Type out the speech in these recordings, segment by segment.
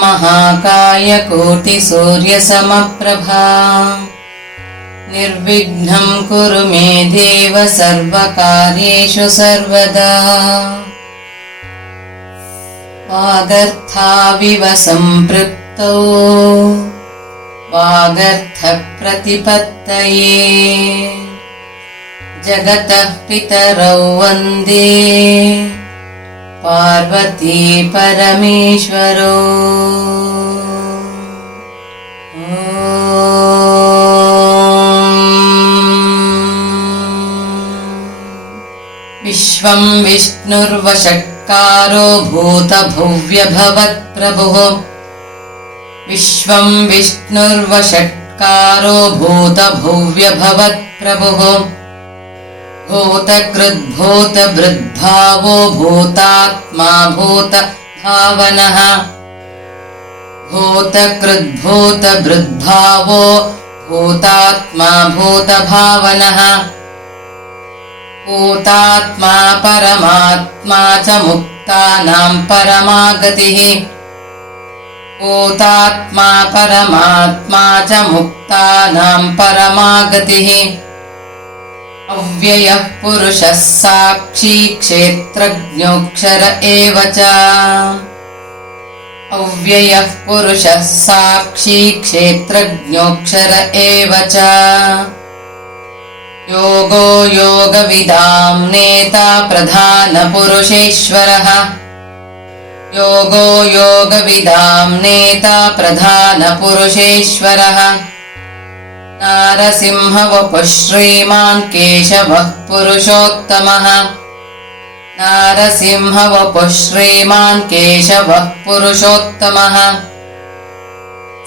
महाकाय कोटिसूर्यसमप्रभा निर्विघ्नं कुरु मे देव सर्वकार्येषु सर्वदा। वागर्थाविव सम्पृक्तौ वागर्थप्रतिपत्तये जगतः पितरौ वन्दे पार्वती परमेश्वरौ। विश्वं विष्णुर्वषट्कारो भूतभव्यभवत्प्रभुः विश्वं विष्णुर्वषट्कारो भूतभव्यभवत्प्रभुः भूतकृद्भूतभृद्भावो भूतात्मा भूतभावनः भूतकृद्भूतभृद्भावो भूतात्मा भूतभावनः भूतात्मा परमात्मा च मुक्तानां परमागतिः भूतात्मा परमात्मा च मुक्तानां परमागतिः अव्ययः पुरुषः साक्षी क्षेत्रज्ञोऽक्षर एव च अव्ययः पुरुषः साक्षी क्षेत्रज्ञोऽक्षर एव च योगो योगविदां नेता प्रधानपुरुषेश्वरः योगो योगविदां नेता प्रधानपुरुषेश्वरः नारसिंहवपुः श्रीमान् केशवः पुरुषोत्तमः नारसिंहवपुः श्रीमान् केशवः पुरुषोत्तमः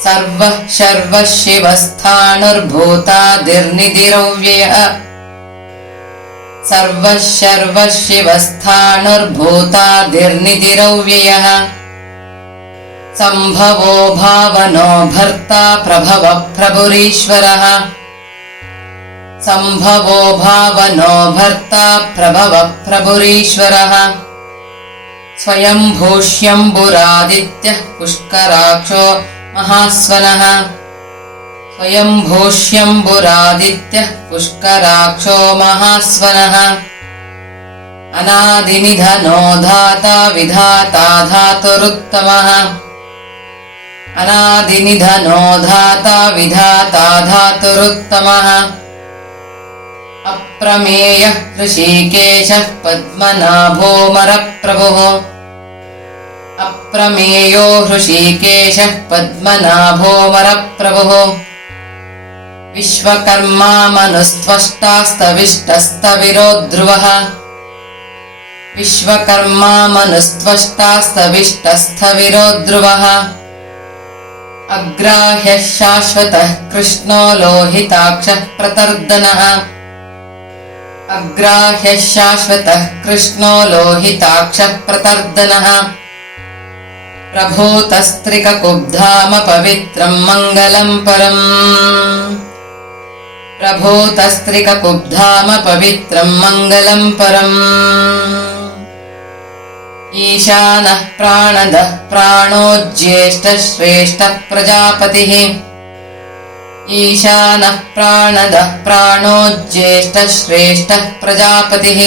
सर्वः शर्वः शिवस्थाणुर्भूतादिर्निधिरव्ययः सर्वः शर्वः शिवस्थाणुर्भूतादिर्निधिरव्ययः सम्भवो भावनो भर्ता प्रभवः प्रभुरीश्वरः सम्भवो भावनो भर्ता प्रभवः प्रभुरीश्वरः स्वयंभूष्यम्बुरादित्यः पुष्कराक्षो महास्वनः स्वयंभूष्यम्बुरादित्यः पुष्कराक्षो महास्वनः अनादिनिधनो धाता विधाता धातुरुत्तमः अनादिनिधनो धाता विधाता धातुरुत्तमः अप्रमेयः ऋषिकेशः पद्मनाभोऽमरप्रभुः अप्रमेयो ऋषिकेशः पद्मनाभोऽमरप्रभुः विश्वकर्मा मनुस्त्वष्टास्तविष्टस्तविरो ध्रुवः विश्वकर्मा मनुस्त्वष्टास्तविष्टस्थविरो ध्रुवः अग्राह्यः शाश्वतः कृष्णो लोहिताक्षः प्रतर्दनः अग्राह्यः शाश्वतः कृष्णो लोहिताक्षः प्रतर्दनः प्रभूतस्त्रिककुब्धाम पवित्रं मङ्गलं परम् प्रभूतस्त्रिककुब्धाम पवित्रं मङ्गलं परम् ईशानः प्राणदः प्राणो ज्येष्ठः श्रेष्ठः प्रजापतिः ईशानः प्राणदः प्राणो ज्येष्ठः श्रेष्ठः प्रजापतिः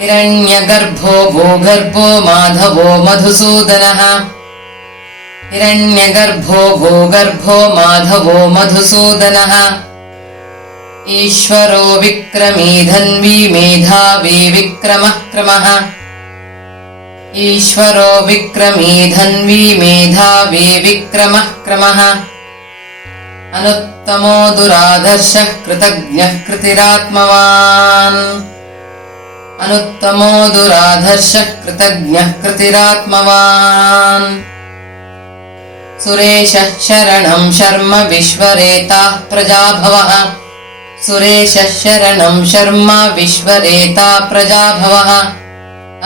हिरण्यगर्भो भूगर्भो माधवो मधुसूदनः हिरण्यगर्भो भूगर्भो माधवो मधुसूदनः ईश्वरो विक्रमी धन्वी मेधावी विक्रमः क्रमः ईश्वरो विक्रमी धन्वी मेधावी विक्रमः क्रमः अनुत्तमो दुराधर्षः कृतज्ञः कृतिरात्मवान् अनुत्तमो दुराधर्षः कृतज्ञः कृतिरात्मवान् सुरेशः शरणं शर्म विश्वरेताः प्रजाभवः सुरेशः शरणं शर्म विश्वरेता प्रजाभवः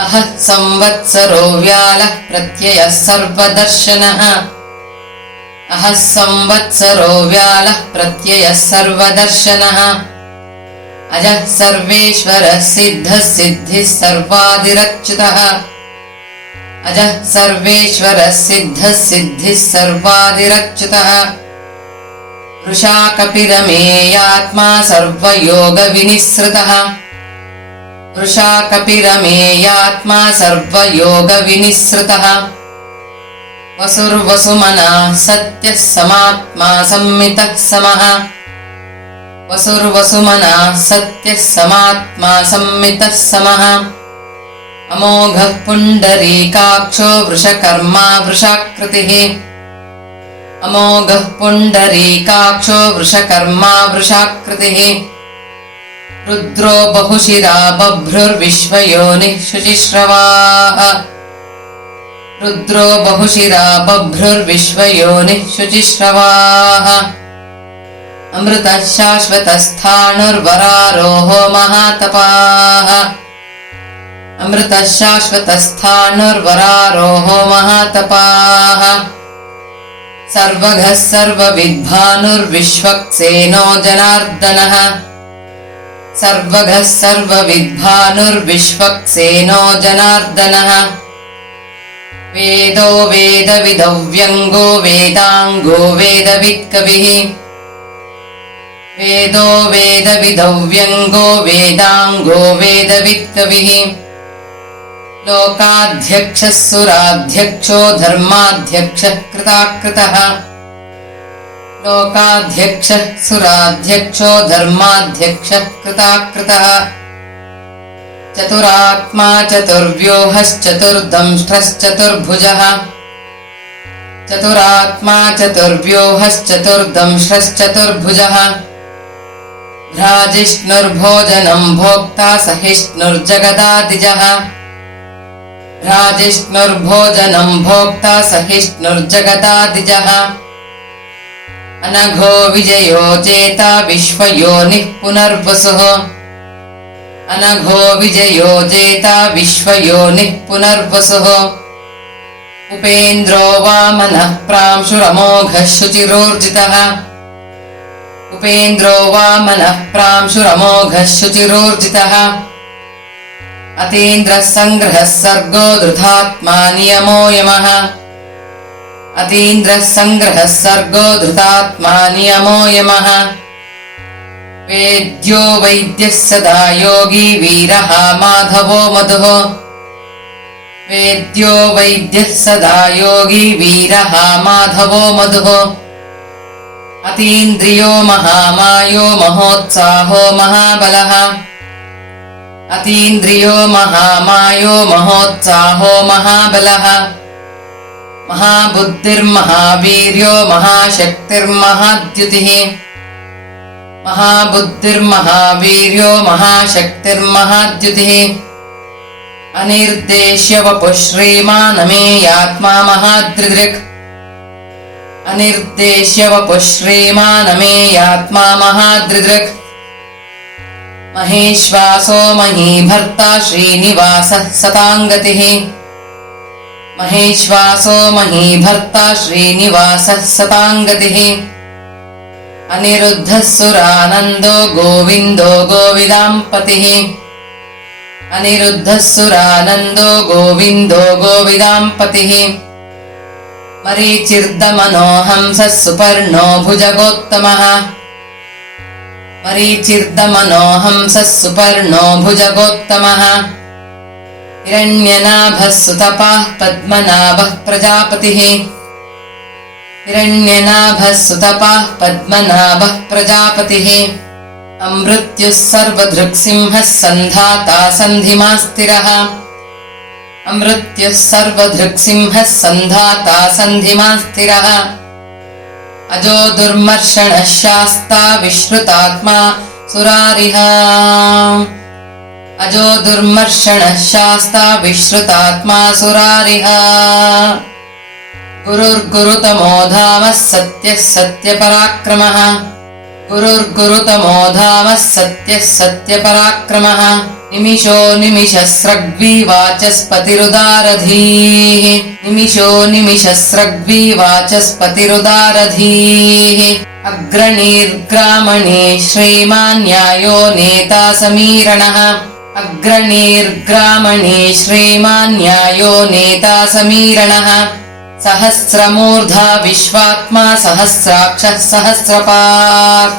अहः संवत्सरो व्यालः प्रत्ययः सर्वदर्शनः अहः संवत्सरो व्यालः प्रत्ययः सर्वदर्शनः अजः सर्वेश्वरः सिद्धः सिद्धिः सर्वादिरच्युतः अजः सर्वेश्वरः सिद्धः सिद्धिः सर्वादिरच्युतः वृषा कपिरमेयात्मा सर्वयोगविनिःसृतः वृषा कपिरमेयात्मा सर्वयोगविनिःसृतः वसुर्वसुमनः सत्यः समात्मा संमितः समः वसुर्वसुमनः सत्यः समात्मा संमितः समः अमोघः पुण्डरीकाक्षो वृषकर्मा वृषाकृतिः अमोघः पुण्डरीकाक्षो वृषकर्मा वृषाकृतिः रुद्रो बहुशिरा बभ्रुर्विश्वयोनिः शुचिश्रवाः रुद्रो बहुशिरा बभ्रुर्विश्वयोनिः शुचिश्रवाः अमृतः शाश्वतस्थाणुर्वरारोहो महातपाः अमृतः शाश्वतस्थाणुर्वरारोहो महातपाः सर्वगः सर्वविद्भानुर्विश्वक्सेनो जनार्दनः सर्वगः सर्वविद्भानुर्विश्वक्सेनो जनार्दनः वेदो वेदविदव्यङ्गो वेदाङ्गो वेदवित्कविः वेदो वेदविदव्यङ्गो वेदाङ्गो वेदवित्कविः लोकाध्यक्षः सुराध्यक्षो धर्माध्यक्षः कृताकृतः लोकाध्यक्षः सुराध्यक्षो धर्माध्यक्षः कृताकृतः चतुरात्मा चतुर्व्यूहश्चतुर्दंष्ट्रश्चतुर्भुजः चतुरात्मा चतुर्व्यूहश्चतुर्दंष्ट्रश्चतुर्भुजः भ्राजिष्णुर्भोजनं भोक्ता सहिष्णुर्जगदादिजः भ्राजिष्णुर्भोजनं भोक्ता सहिष्णुर्जगदादिजः अनघो विजयो चेता विश्वयोनिः पुनर्वसुः अनघो विजयो जेता विश्वयोनिः पुनर्वसुः उपेन्द्रो वामनः प्रांशुरमोघः शुचिरोर्जितः उपेन्द्रो वामनः प्रांशुरमोघः शुचिरोर्जितः अतीन्द्रः सङ्ग्रहः सर्गो धृतात्मा नियमो यमः अतीन्द्रः सङ्ग्रहः सर्गो धृतात्मा नियमो यमः वेद्यो वैद्यः सदा योगी वीरः माधवो मधुः वेद्यो वैद्यः सदा योगी वीरः माधवो मधुः अतीन्द्रियो महामायो महोत्साहो महाबलः अतीन्द्रियो महामायो महोत्साहो महाबलः महाबुद्धिर्महावीर्यो महाशक्तिर्महाद्युतिः महाबुद्धिर्महावीर्यो महाशक्तिर्महाद्युतिः अनिर्देश्य वपुः श्रीमानमेयात्मा महादृदृक् अनिर्देश्य वपुः श्रीमानमेयात्मा महादृदृक् महेश्वासो महीभर्ता श्रीनिवासः सताङ्गतिः महेश्वासो महीभर्ता श्रीनिवासः सताङ्गतिः अनिरुद्धः सुरानन्दो गोविन्दो गोविदाम्पतिः अनिरुद्धः सुरानन्दो गोविन्दो गोविदाम्पतिः मरीचिर्दमनो हंसः सुपर्णो भुजगोत्तमः मरीचिर्दमनो हंसः सुपर्णो भुजगोत्तमः हिरण्यनाभः सुतपाः पद्मनाभः प्रजापतिः हिरण्यनाभः सुतपाः पद्मनाभः प्रजापतिः अमृत्युः सर्वधृक्सिंहः सन्धाता सन्धिमास्तिरः अमृत्युः सर्वधृक्सिंहः सन्धाता सन्धिमास्तिरः अजो दुर्मर्षणः शास्ता विश्रुतात्मा सुरारिः अजो दुर्मर्षणः शास्ता विश्रुतात्मा सुरारिः गुरुर्गुरुतमो धामः सत्यः सत्यपराक्रमः गुरुर्गुरुतमो धामः सत्यः सत्यपराक्रमः निमिषो निमिषस्रग्विवाचस्पतिरुदारधीः निमिषो निमिषस्रग्विवाचस्पतिरुदारधीः अग्रणीर्ग्रामणे श्रीमान् न्यायो नेता समीरणः अग्रणीर्ग्रामणी श्रीमान् न्यायो नेता समीरणः सहस्रमूर्धा विश्वात्मा सहस्राक्षः सहस्रपात्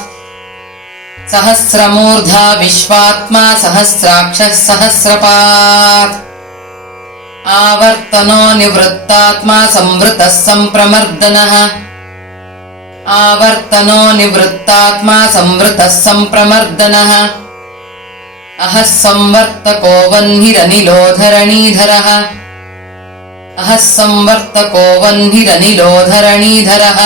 सहस्रमूर्धा विश्वात्मा सहस्राक्षः सहस्रपात् आवर्तनो निवृत्तात्मा संवृतः संप्रमर्दनः आवर्तनो निवृत्तात्मा संवृतः संप्रमर्दनः अहः संवर्तको वह्निरनिलो धरणीधरः अहः संवर्तको वह्निरनिलो धरणीधरः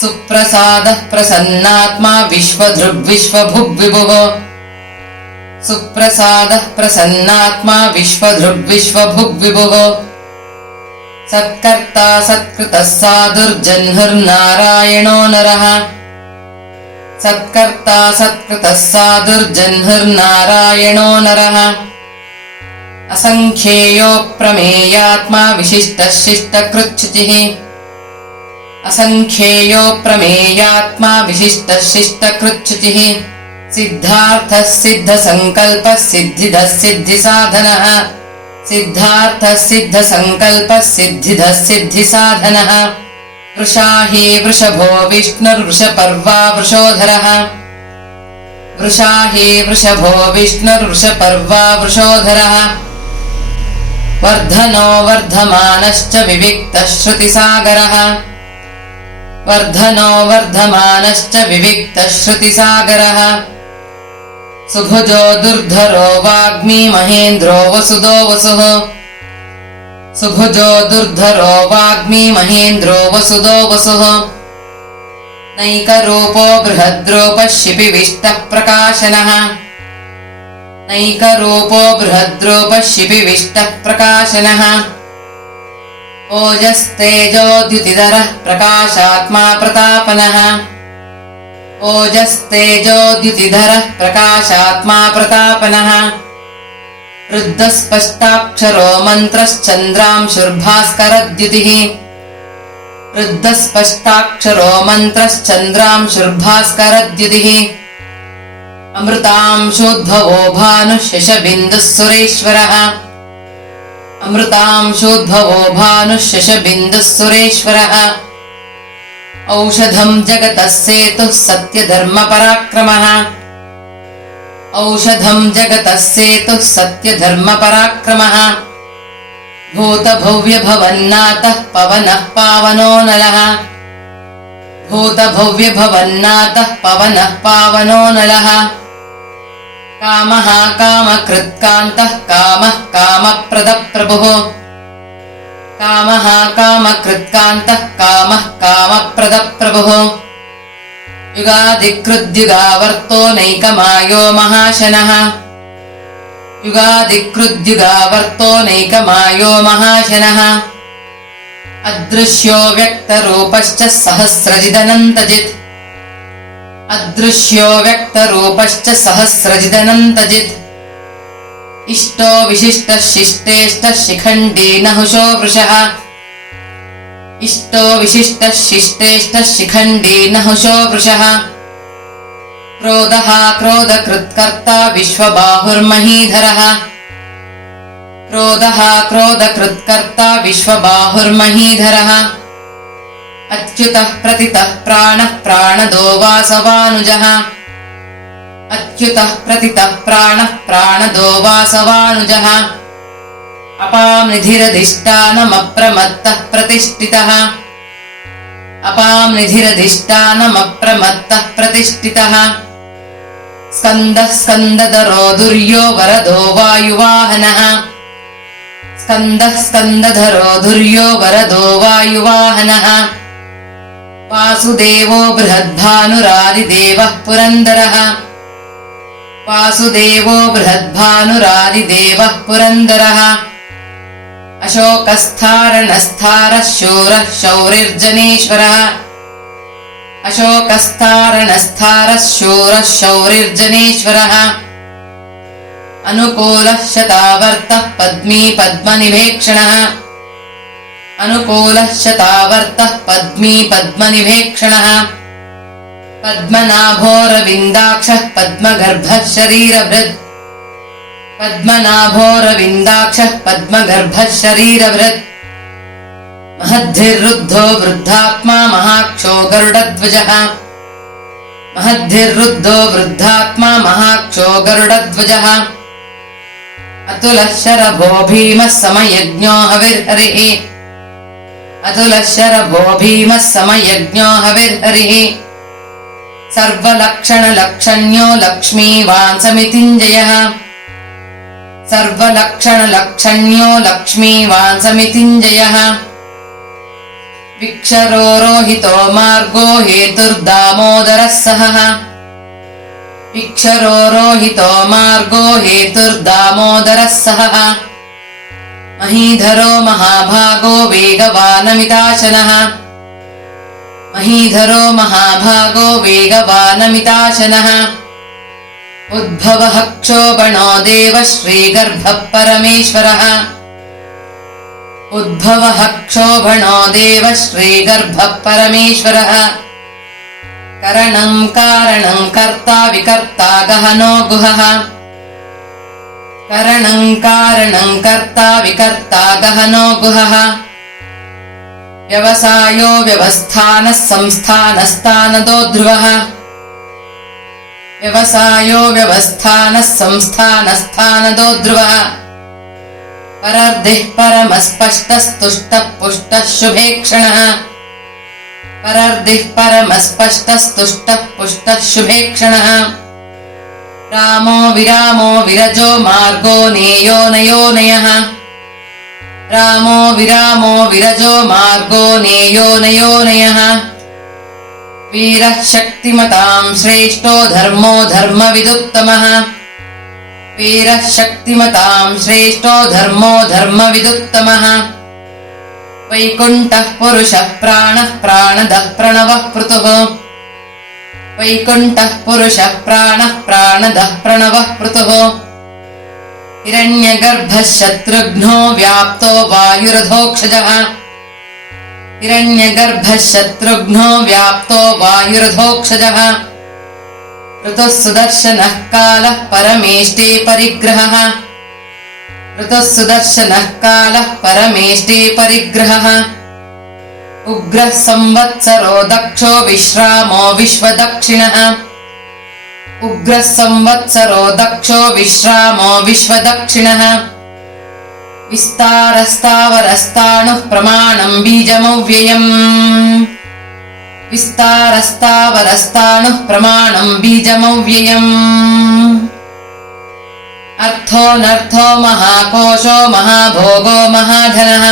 सुप्रसादः प्रसन्नात्मा विश्वधृग्विश्वभुग्विभुः सुप्रसादः प्रसन्नात्मा विश्वधृग्विश्वभुग्विभुः सत्कर्ता सत्कृतः साधुर्जह्नुर्नारायणो नरः सत्कर्ता सत्कृतः साधुर्जह्नुर्नारायणो नरः असंख्येयो प्रमेयात्मा विशिष्टः शिष्टकृच्छुचिः असंख्येयो प्रमेयात्मा विशिष्टः शिष्टकृच्छुचिः सिद्धार्थः सिद्धसंकल्पः सिद्धिदः सिद्धिसाधनः सिद्धार्थः सिद्धसंकल्पः सिद्धिदः सिद्धिसाधनः वृषाही वृषभो विष्णुर्वृषपर्वा वृषोधरः वृषाही वृषभो विष्णुर्वृषपर्वा वृषोधरः वर्धनो वर्धमानश्च विविक्तः श्रुतिसागरः वर्धनो वर्धमानश्च विविक्तः श्रुतिसागरः सुभुजो दुर्धरो वाग्मी महेन्द्रो वसुदो वसुः सुभुजो दुर्धरो वाग्मी महेन्द्रो वसुदो वसुः नैकरूपो बृहद्रूपः शिपिविष्टः प्रकाशनः नैकरूपो बृहद्रूपः शिपिविष्टः प्रकाशनः ओजस्तेजोद्युतिधरः प्रकाशात्मा प्रतापनः ओजस्तेजोद्युतिधरः प्रकाशात्मा प्रतापनः रुद्धस्पष्टाक्षरो मन्त्रश्चन्द्रांशुर्भास्करद्युतिः रुद्धस्पष्टाक्षरो मन्त्रश्चन्द्रांशुर्भास्करद्युतिः अमृतांशोद्भवो भानुः शशबिन्दुः सुरेश्वरः अमृतांशोद्भवो भानुः शशबिन्दुः सुरेश्वरः औषधं जगतः सेतुः सत्यधर्मपराक्रमः औषधं जगतः सेतुः सत्यधर्मपराक्रमः भूतभव्यभवन्नाथः पवनः पावनो नलः भूतभव्यभवन्नाथः पवनः पावनो नलः कामः कामकृत्कान्तः कामः कामप्रदप्रभुः कामः कामकृत्कान्तः कामः कामप्रदप्रभुः युगादिकृद्युगावर्तो नैकमायो महाशनः युगादिकृद्युगावर्तो नैकमायो महाशनः अदृश्यो व्यक्तरूपश्च सहस्रजिदनन्तजित् अदृश्यो व्यक्तरूपश्च सहस्रजिदनन्तजित् इष्टो विशिष्टः शिष्टेष्टः शिखण्डी नहुषो वृषः इष्टो विशिष्टः शिष्टेष्टः शिखण्डी नहुषो वृषः क्रोधः क्रोधकृत्कर्ता विश्वबाहुर्महीधरः क्रोधः क्रोधकृत्कर्ता विश्वबाहुर्महीधरः अच्युतः प्रतितः प्राणः प्राणदो वासवानुजः अच्युतः प्रतितः प्राणः प्राणदो वासवानुजः अपां निधिरधिष्ठानमप्रमत्तः प्रतिष्ठितः अपां निधिरधिष्ठानमप्रमत्तः प्रतिष्ठितः स्कन्दः स्कन्दधरो दुर्यो वरदो वायुवाहनः स्कन्दः स्कन्दधरो दुर्यो वरदो वायुवाहनः वासुदेवो बृहद्भानुरादिदेवः पुरन्दरः वासुदेवो बृहद्भानुरादिदेवः पुरन्दरः अशोकस्थारणस्थारः शूरः शौरिर्जनेश्वरः अशोकस्थारणस्थारः शूरः शौरिर्जनेश्वरः अनुकूलः शतावर्तः पद्मी पद्मनिभेक्षणः अनुकूलः शतावर्तः पद्मी पद्मनिभेक्षणः पद्मनाभोरविन्दाक्षः पद्मगर्भः शरीरभृत् पद्मनाभोरविन्दाक्षः पद्मगर्भः शरीरभृत् महद्धिर्रुद्धो वृद्धात्मा महाक्षो गरुडध्वजः महद्धिर्रुद्धो वृद्धात्मा महाक्षो गरुडध्वजः अतुलः शरभो भीमः समयज्ञो हविर्हरिः अतुलः शरभो भीमः समयज्ञो हविर्हरिः सर्वलक्षणलक्षण्यो लक्ष्मीवान् समितिञ्जयः सर्वलक्षणलक्षण्यो लक्ष्मीवान् समितिञ्जयः विक्षरो रोहितो मार्गो हेतुर्दामोदरः सहः विक्षरो रोहितो मार्गो हेतुर्दामोदरः सहः महीधरो महाभागो वेगवानमिताशनः महीधरो महाभागो वेगवानमिताशनः उद्भवः क्षोभणो देवः श्रीगर्भः परमेश्वरः उद्भवः क्षोभणो देवः श्रीगर्भः परमेश्वरः करणं कारणं कर्ता विकर्ता गहनो गुहः करणं कारणं कर्ता विकर्ता गहनो गुहः व्यवसायो व्यवस्थानः संस्थानस्तानदो ध्रुवः व्यवसायो व्यवस्थानः संस्थानस्थानदो ध्रुवः परर्धिः परमस्पष्टस्तुष्टः पुष्टः शुभेक्षणः परर्धिः परमस्पष्टस्तुष्टः पुष्टः शुभेक्षणः रामो विरामो विरजो मार्गो नेयो नयोनयः रामो विरामो विरजो मार्गो नेयो नयोनयः वीरः शक्तिमतां श्रेष्ठो धर्मो धर्मविदुत्तमः वीरः शक्तिमतां श्रेष्ठो धर्मो धर्मविदुत्तमः वैकुण्ठः पुरुषः प्राणः प्राणदः प्रणवः पृतुः वैकुण्ठः पुरुषः प्राणः प्राणदः प्रणवः पृतुः हिरण्यगर्भः शत्रुघ्नो व्याप्तो वायुरधोक्षजः हिरण्यगर्भः शत्रुघ्नो व्याप्तो वायुरधोक्षजः ऋतुः सुदर्शनः कालः परमेष्टे परिग्रहः ऋतुः सुदर्शनः कालः परमेष्टे परिग्रहः उग्रः संवत्सरो दक्षो विश्रामो विश्वदक्षिणः उग्रः संवत्सरो दक्षो विश्रामो विश्वदक्षिणः विस्तारस्तावरस्ताणुः प्रमाणं बीजमव्ययम् विस्तारस्तावरस्ताणुः प्रमाणं बीजमव्ययम् अर्थोऽनर्थो महाकोशो महाभोगो महाधनः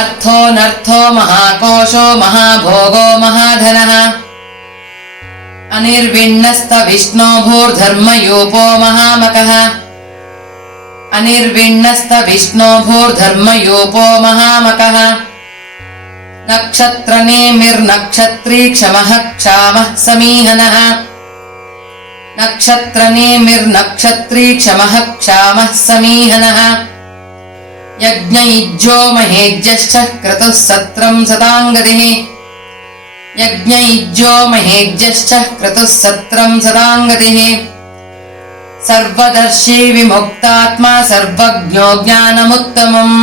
अर्थोऽनर्थो महाकोशो महाभोगो महाधनः अनिर्विण्णस्तविष्णो भूर्धर्मयूपो महामकः अनिर्विण्णस्तविष्णो भूर्धर्मयूपो महामकः नक्षत्रनेमिर्नक्षत्री क्षमः क्षामः समीहनः नक्षत्रनेमिर्नक्षत्री क्षमः क्षामः समीहनः यज्ञयुज्यो महेज्यश्च क्रतुः सत्रं सदाङ्गतिः यज्ञयुज्यो महेज्यश्च क्रतुः सत्रं सदाङ्गतिः सर्वदर्शी विमुक्तात्मा सर्वज्ञो ज्ञानमुत्तमम्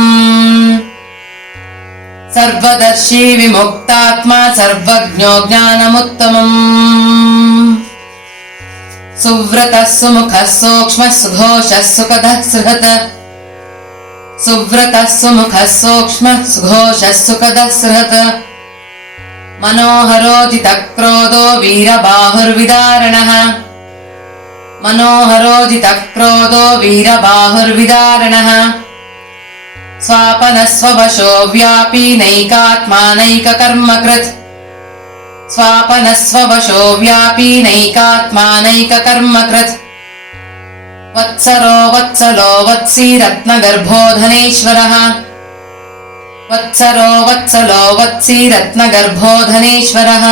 सर्वदर्शी विमुक्तात्मा सर्वज्ञो ज्ञानमुत्तमम् सुव्रतः सुमुखः सूक्ष्मः सुघोषः सुखदः सृहत् सुव्रतः सुमुखः सूक्ष्मः सुघोषः सुखदः सृहत् मनोहरोजितक्रोधो वीरबाहुर्विदारणः मनोहरोजितक्रोधो वीरबाहुर्विदारणः स्वापनस्ववशो व्यापी नैकात्मानैककर्मकृत् स्वापनस्ववशो व्यापी नैकात्मानैककर्मकृत् वत्सरो वत्सलो वत्सी रत्नगर्भो धनेश्वरः वत्सरो वत्सलो वत्सी रत्नगर्भो धनेश्वरः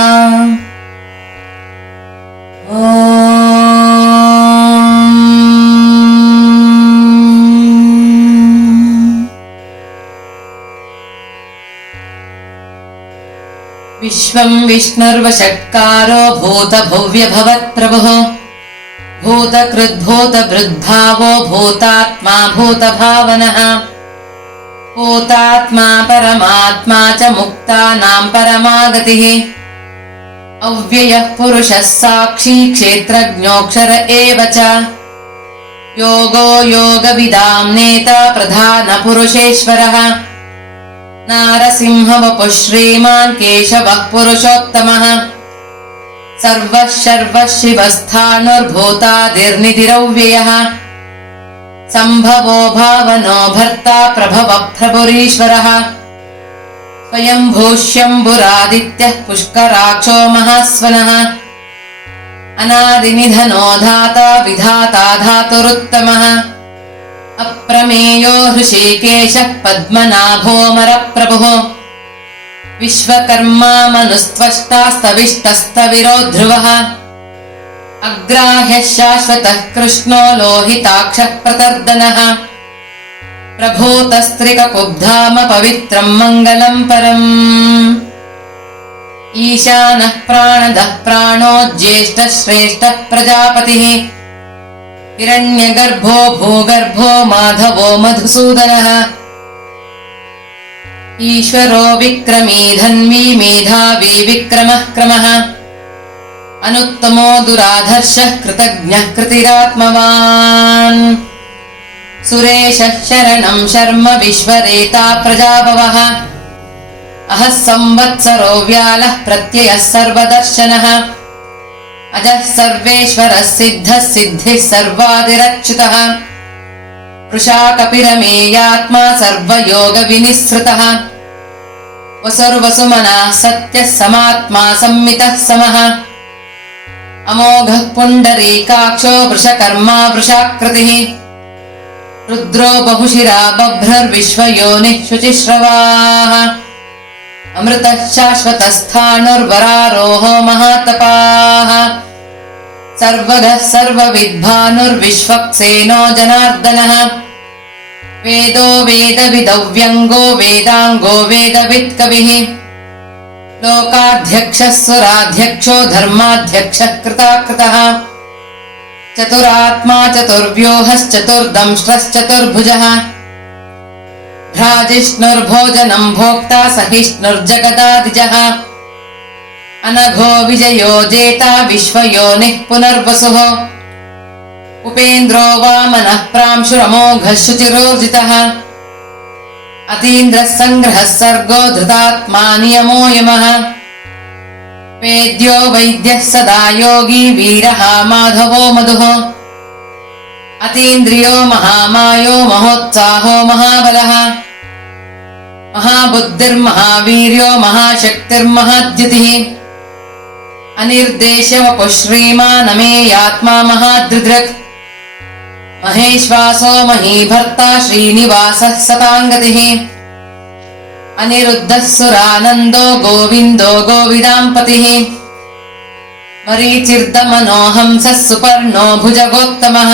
विश्वं विष्णुर्वषट्कारो भूतभव्यभवत्प्रभुः भूतकृद्भूतभृद्भावो भूतात्मा भूतभावनः भूतात्मा परमात्मा च मुक्तानां परमागतिः अव्ययः पुरुषः साक्षी क्षेत्रज्ञोऽक्षर एव च योगो योगविदां नेता प्रधानपुरुषेश्वरः नारसिंहवपुः श्रीमान् केशवः पुरुषोत्तमः सर्वः शर्वः शिवस्थाणुर्भूतादिर्निधिरव्ययः सम्भवो भावनो भर्ता प्रभवः प्रभुरीश्वरः स्वयम्भू शम्भुरादित्यः पुष्कराक्षो महास्वनः अनादिनिधनो धाता विधाता धातुरुत्तमः अप्रमेयो हृषीकेशः पद्मनाभोऽमरप्रभुः विश्वकर्मा मनुस्त्वष्टास्तविष्टस्तविरो ध्रुवः अग्राह्यः शाश्वतः कृष्णो लोहिताक्षः प्रतर्दनः प्रभूतस्त्रिककुब्धाम पवित्रं मङ्गलं परम् ईशानः प्राणदः प्राणो ज्येष्ठः श्रेष्ठः प्रजापतिः हिरण्यगर्भो भूगर्भो माधवो मधुसूदनः ईश्वरो विक्रमी धन्वी मेधावी विक्रमः क्रमः अनुत्तमो दुराधर्षः कृतज्ञः कृतिरात्मवान् सुरेशः शरणं शर्म विश्वरेता प्रजाभवः अहः संवत्सरो व्यालः प्रत्ययः सर्वदर्शनः अजः सर्वेश्वरः सिद्धः सिद्धिः सर्वादिरच्युतः वृषा कपिरमेयात्मा सर्वयोगविनिःसृतः वसुर्वसुमनः सत्यः समात्मा संमितः समः अमोघः पुण्डरीकाक्षो वृषकर्मा वृषाकृतिः रुद्रो बहुशिरा बभ्रर्विश्वयोनिः शुचिश्रवाः अमृतः शाश्वतस्थाणुर्वरारोहो महातपाः सर्वगः सर्वविद्भानुर्विश्वक्सेनो जनार्दनः वेदो वेदविदव्यङ्गो वेदाङ्गो वेदवित्कविः लोकाध्यक्षः सुराध्यक्षो धर्माध्यक्षः कृताकृतः चतुरात्मा चतुर्व्यूहश्चतुर्दंष्ट्रश्चतुर्भुजः भ्राजिष्णुर्भोजनं भोक्ता सहिष्णुर्जगदादिजः अनघो विजयो जेता विश्वयोनिः पुनर्वसुः उपेन्द्रो वामनः प्रांशुरमोघः शुचिरोर्जितः अतीन्द्रः सङ्ग्रहः सर्गो धृतात्मा नियमो यमः वेद्यो वैद्यः सदा योगी वीरः माधवो मधुः अतीन्द्रियो महामायो महोत्साहो महाबलः महाबुद्धिर्महावीर्यो महाशक्तिर्महाद्युतिः अनिर्देश्यवपुः श्रीमानमेयात्मा महादृदृक् महेश्वासो महीभर्ता श्रीनिवासः सताङ्गतिः अनिरुद्धः सुरानन्दो गोविन्दो गोविदाम्पतिः मरीचिर्दमनो हंसः सुपर्णो भुजगोत्तमः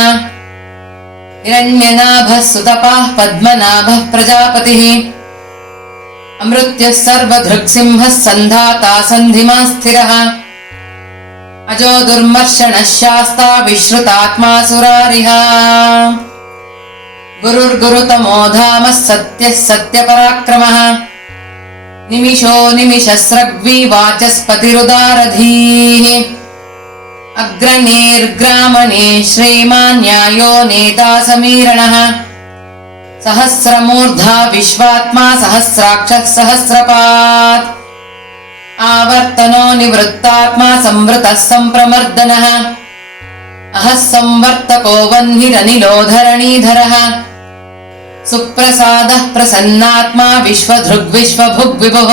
हिरण्यनाभः सुतपाः पद्मनाभः प्रजापतिः अमृत्युः सर्वधृक्सिंहः सन्धाता सन्धिमा स्थिरः अजो दुर्मर्षणः शास्ता विश्रुतात्मा सुरारिः गुरुर्गुरुतमो धामः सत्यः सत्यपराक्रमः निमिषो निमिषस्रग्वी वाचस्पतिरुदारधीः अग्रनेर्ग्रामणे श्रीमान् न्यायो नेता समीरणः सहस्रमूर्धा विश्वात्मा सहस्राक्षः सहस्रपात् आवर्तनो निवृत्तात्मा संवृतः सम्प्रमर्दनः अहः संवर्तको वह्निरनिलो धरणीधरः सुप्रसादः प्रसन्नात्मा विश्वधृग्विश्वभुग्विभुः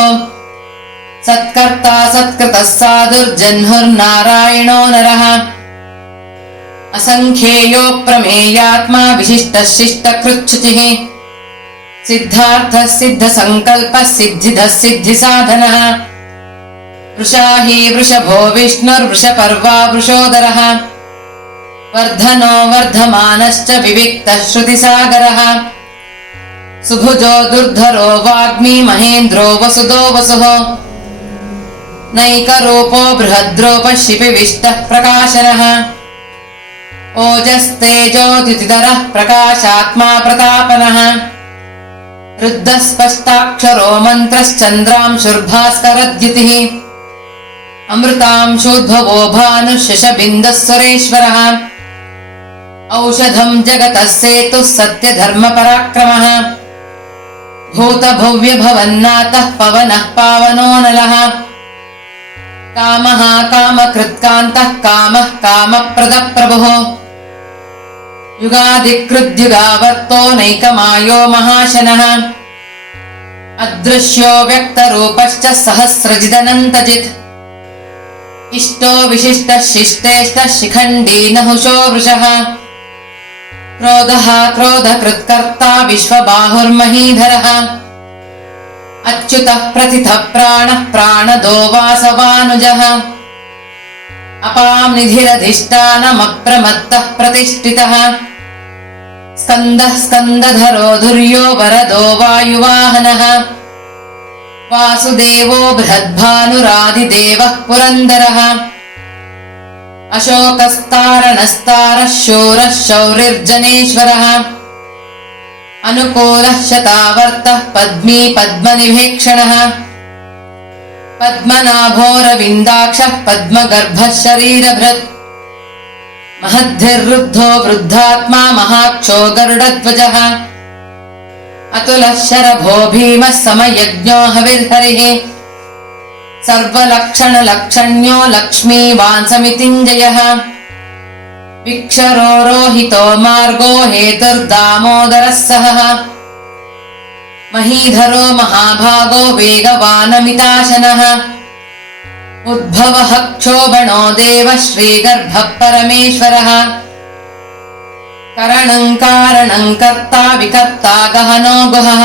सत्कर्ता सत्कृतः साधुर्जह्नुर्नारायणो नरः असङ्ख्येयो प्रमेयात्मा विशिष्टः शिष्टकृच्छुचिः सिद्धार्थः सिद्धसङ्कल्पः सिद्धिदः सिद्धिसाधनः वृषाही वृषभो विष्णुर्वृषपर्वा वृषोदरः वर्धनो वर्धमानश्च विविक्तः श्रुतिसागरः सुभुजो दुर्धरो वाग्मी महेन्द्रो वसुदो वसुः नैकरूपो बृहद्रूपः शिपिविष्टः प्रकाशनः ओजस्तेजोद्युतिधरः प्रकाशात्मा प्रतापनः रुद्धस्पष्टाक्षरो मन्त्रश्चन्द्रांशुर्भास्करद्युतिः अमृतांशोद्भवो भानुः सुरेश्वरः औषधं जगतः सेतुः सत्यधर्मपराक्रमः भूतभव्यभवन्नाथः पवनः पावनो नलः कामः कामकृत्कान्तः कामः कामप्रदप्रभुः युगादिकृद्युगावर्तो नैकमायो महाशनः अदृश्यो व्यक्तरूपश्च सहस्रजिदनन्तजित् इष्टो विशिष्टः शिष्टेष्टः शिखण्डी नहुषो वृषः क्रोधः क्रोधकृत्कर्ता विश्वबाहुर्महीधरः अच्युतः प्रथितः प्राणः प्राणदो वासवानुजः अपां निधिरधिष्ठानमप्रमत्तः प्रतिष्ठितः स्कन्दः स्कन्दधरो धुर्यो वरदो वायुवाहनः वासुदेवो बृहद्भानुरादिदेवः पुरन्दरः अशोकस्तारणस्तारः शूरः शौरिर्जनेश्वरः अनुकूलः शतावर्तः पद्मी पद्मनिभेक्षणः पद्मनाभोरविन्दाक्षः पद्मगर्भः शरीरभृत् महद्धिर्रुद्धो वृद्धात्मा महाक्षो गरुडध्वजः अतुलः शरभो भीमः समयज्ञो हविर्हरिः सर्वलक्षणलक्षण्यो लक्ष्मीवान् समितिञ्जयः विक्षरो रोहितो मार्गो हेतुर्दामोदरः सहः महीधरो महाभागो वेगवानमिताशनः उद्भवः क्षोभणो देवः श्रीगर्भः परमेश्वरः करणं कारणं कर्ता विकर्ता गहनो गुहः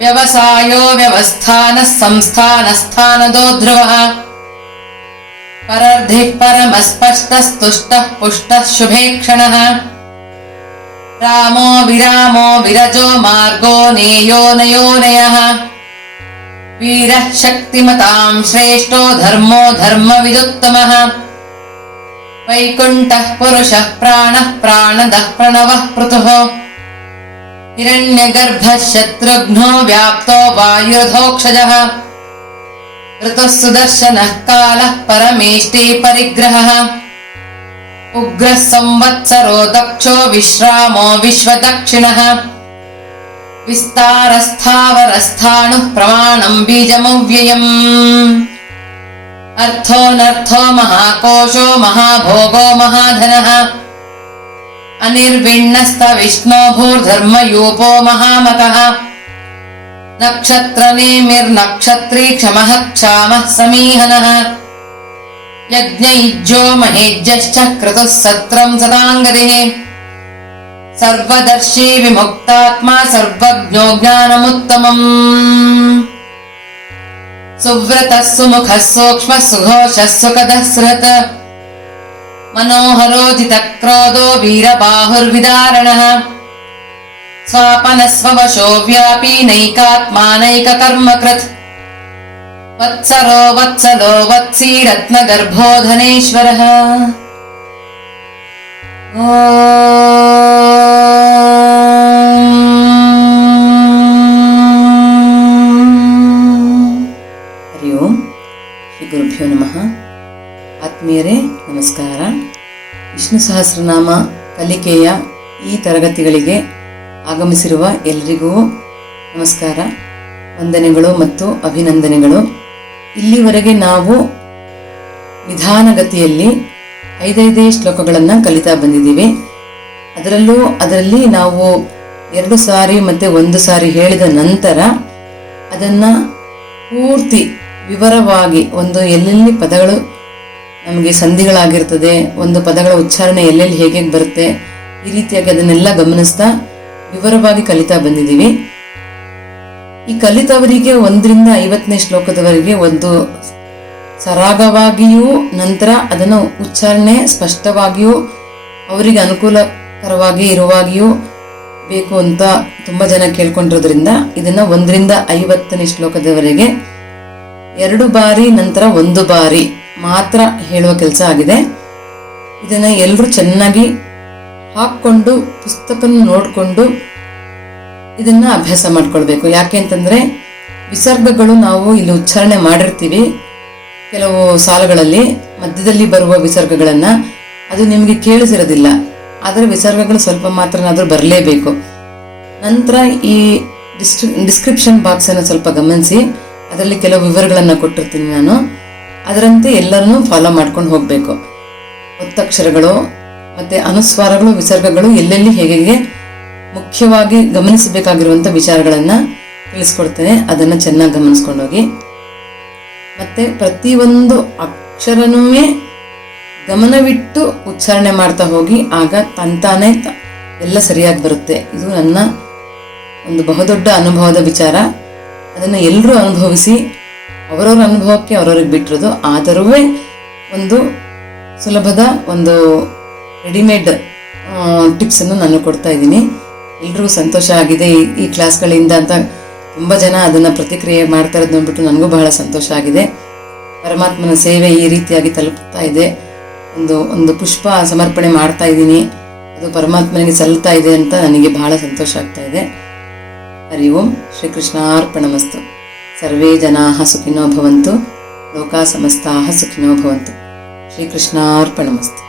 व्यवसायो व्यवस्थानः संस्थानस्थानदो ध्रुवः परर्धिः परमस्पष्टस्तुष्टः पुष्टः शुभेक्षणः रामो विरामो विरजो मार्गो नेयो नयोनयः वीरः शक्तिमतां श्रेष्ठो धर्मो धर्मविदुत्तमः वैकुण्ठः पुरुषः प्राणः प्राणदः प्रणवः पृथुः हिरण्यगर्भः शत्रुघ्नो व्याप्तो वायुरधोक्षजः ऋतुः सुदर्शनः कालः परमेष्टि परिग्रहः उग्रः संवत्सरो दक्षो विश्रामो विश्वदक्षिणः विस्तारस्थावरस्थाणुः प्रमाणं बीजमव्ययम् अर्थोऽनर्थो महाकोशो महाभोगो महाधनः अनिर्विण्णस्तविष्णो भूर्धर्मयूपो महामकः नक्षत्रनेमिर्नक्षत्री क्षमः क्षामः समीहनः यज्ञयुज्यो महेज्यश्च क्रतुः सत्रं सदाङ्गतिः सर्वदर्शी विमुक्तात्मा सर्वज्ञो ज्ञानमुत्तमम् सुव्रतः सुमुखः सूक्ष्मः सुघोषः सुखदः सुहृत् मनोहरोजितक्रोधो वीरबाहुर्विदारणः स्वापनस्ववशो व्यापी नैकात्मानैककर्मकृत् वत्सरो वत्सलो वत्सी रत्नगर्भो धनेश्वरः ಹರಿ ಓಂ ಶ್ರೀ ಗುರುಭ್ಯೋ ನಮಃ. ಆತ್ಮೀಯರೇ ನಮಸ್ಕಾರ. ವಿಷ್ಣು ಸಹಸ್ರನಾಮ ಕಲಿಕೆಯ ಈ ತರಗತಿಗಳಿಗೆ ಆಗಮಿಸಿರುವ ಎಲ್ಲರಿಗೂ ನಮಸ್ಕಾರ, ವಂದನೆಗಳು ಮತ್ತು ಅಭಿನಂದನೆಗಳು. ಇಲ್ಲಿವರೆಗೆ ನಾವು ನಿಧಾನಗತಿಯಲ್ಲಿ 5 ಶ್ಲೋಕಗಳನ್ನು ಕಲಿತಾ ಬಂದಿದ್ದೀವಿ. ಅದರಲ್ಲಿ ನಾವು 2 ಸಾರಿ ಮತ್ತು 1 ಸಾರಿ ಹೇಳಿದ ನಂತರ ಅದನ್ನು ಪೂರ್ತಿ ವಿವರವಾಗಿ ಒಂದು ಎಲ್ಲೆಲ್ಲಿ ಪದಗಳು ನಮಗೆ ಸಂಧಿಗಳಾಗಿರ್ತದೆ, ಒಂದು ಪದಗಳ ಉಚ್ಚಾರಣೆ ಎಲ್ಲೆಲ್ಲಿ ಹೇಗೆ ಬರುತ್ತೆ, ಈ ರೀತಿಯಾಗಿ ಅದನ್ನೆಲ್ಲ ಗಮನಿಸ್ತಾ ವಿವರವಾಗಿ ಕಲಿತಾ ಬಂದಿದ್ದೀವಿ. ಈ ಕಲಿತವರಿಗೆ 1ರಿಂದ 50ನೇ ಶ್ಲೋಕದವರೆಗೆ ಒಂದು ಸರಾಗವಾಗಿಯೂ ನಂತರ ಅದನ್ನು ಉಚ್ಚಾರಣೆ ಸ್ಪಷ್ಟವಾಗಿಯೂ ಅವರಿಗೆ ಅನುಕೂಲಕರವಾಗಿ ಇರುವಾಗಿಯೂ ಬೇಕು ಅಂತ ತುಂಬ ಜನ ಕೇಳ್ಕೊಂಡಿರೋದ್ರಿಂದ ಇದನ್ನು 1ರಿಂದ 50ನೇ ಶ್ಲೋಕದವರೆಗೆ 2 ಬಾರಿ ನಂತರ 1 ಬಾರಿ ಮಾತ್ರ ಹೇಳುವ ಕೆಲಸ ಆಗಿದೆ. ಇದನ್ನು ಎಲ್ಲರೂ ಚೆನ್ನಾಗಿ ಹಾಕ್ಕೊಂಡು ಪುಸ್ತಕನ ನೋಡಿಕೊಂಡು ಇದನ್ನು ಅಭ್ಯಾಸ ಮಾಡ್ಕೊಳ್ಬೇಕು. ಯಾಕೆ ಅಂತಂದರೆ ವಿಸರ್ಗಗಳು ನಾವು ಇಲ್ಲಿ ಉಚ್ಚಾರಣೆ ಮಾಡಿರ್ತೀವಿ ಕೆಲವು ಸಾಲುಗಳಲ್ಲಿ, ಮಧ್ಯದಲ್ಲಿ ಬರುವ ವಿಸರ್ಗಗಳನ್ನು ಅದು ನಿಮಗೆ ಕೇಳಿಸಿರೋದಿಲ್ಲ, ಆದರೆ ವಿಸರ್ಗಗಳು ಸ್ವಲ್ಪ ಮಾತ್ರನಾದರೂ ಬರಲೇಬೇಕು. ನಂತರ ಈ ಡಿಸ್ಕ್ರಿಪ್ಷನ್ ಬಾಕ್ಸನ್ನು ಸ್ವಲ್ಪ ಗಮನಿಸಿ, ಅದರಲ್ಲಿ ಕೆಲವು ವಿವರಗಳನ್ನು ಕೊಟ್ಟಿರ್ತೀನಿ ನಾನು, ಅದರಂತೆ ಎಲ್ಲರನ್ನೂ ಫಾಲೋ ಮಾಡ್ಕೊಂಡು ಹೋಗಬೇಕು. ಒತ್ತಕ್ಷರಗಳು ಮತ್ತು ಅನುಸ್ವಾರಗಳು, ವಿಸರ್ಗಗಳು ಎಲ್ಲೆಲ್ಲಿ ಹೇಗೆ ಮುಖ್ಯವಾಗಿ ಗಮನಿಸಬೇಕಾಗಿರುವಂಥ ವಿಚಾರಗಳನ್ನು ತಿಳಿಸ್ಕೊಡ್ತೇನೆ, ಅದನ್ನು ಚೆನ್ನಾಗಿ ಗಮನಿಸ್ಕೊಂಡೋಗಿ. ಮತ್ತು ಪ್ರತಿಯೊಂದು ಅಕ್ಷರನೂ ಗಮನವಿಟ್ಟು ಉಚ್ಚಾರಣೆ ಮಾಡ್ತಾ ಹೋಗಿ, ಆಗ ತಂತಾನೇ ಎಲ್ಲ ಸರಿಯಾಗಿ ಬರುತ್ತೆ. ಇದು ನನ್ನ ಒಂದು ಬಹುದೊಡ್ಡ ಅನುಭವದ ವಿಚಾರ. ಅದನ್ನು ಎಲ್ಲರೂ ಅನುಭವಿಸಿ, ಅವರವರ ಅನುಭವಕ್ಕೆ ಅವರವ್ರಿಗೆ ಬಿಟ್ಟಿರೋದು. ಆದರೂ ಒಂದು ಸುಲಭದ ಒಂದು ರೆಡಿಮೇಡ್ ಟಿಪ್ಸನ್ನು ನಾನು ಕೊಡ್ತಾ ಇದ್ದೀನಿ. ಎಲ್ರಿಗೂ ಸಂತೋಷ ಆಗಿದೆ ಈ ಕ್ಲಾಸ್ಗಳಿಂದ ಅಂತ ತುಂಬ ಜನ ಅದನ್ನು ಪ್ರತಿಕ್ರಿಯೆ ಮಾಡ್ತಾ ಇರೋದು ನೋಡ್ಬಿಟ್ಟು ನನಗೂ ಬಹಳ ಸಂತೋಷ ಆಗಿದೆ. ಪರಮಾತ್ಮನ ಸೇವೆ ಈ ರೀತಿಯಾಗಿ ತಲುಪ್ತಾ ಇದೆ. ಒಂದು ಪುಷ್ಪ ಸಮರ್ಪಣೆ ಮಾಡ್ತಾ ಇದ್ದೀನಿ, ಅದು ಪರಮಾತ್ಮನಿಗೆ ಸಲ್ತಾ ಇದೆ ಅಂತ ನನಗೆ ಬಹಳ ಸಂತೋಷ ಆಗ್ತಾ ಇದೆ. ಹರಿ ಓಂ. ಶ್ರೀಕೃಷ್ಣಾರ್ಪಣಮಸ್ತು. ಸರ್ವೇ ಜನಾಃ ಸುಖಿನೋ ಭವಂತು, ಲೋಕಾ ಸಮಸ್ತಾಃ ಸುಖಿನೋ ಭವಂತು. ಶ್ರೀಕೃಷ್ಣಾರ್ಪಣಮಸ್ತು.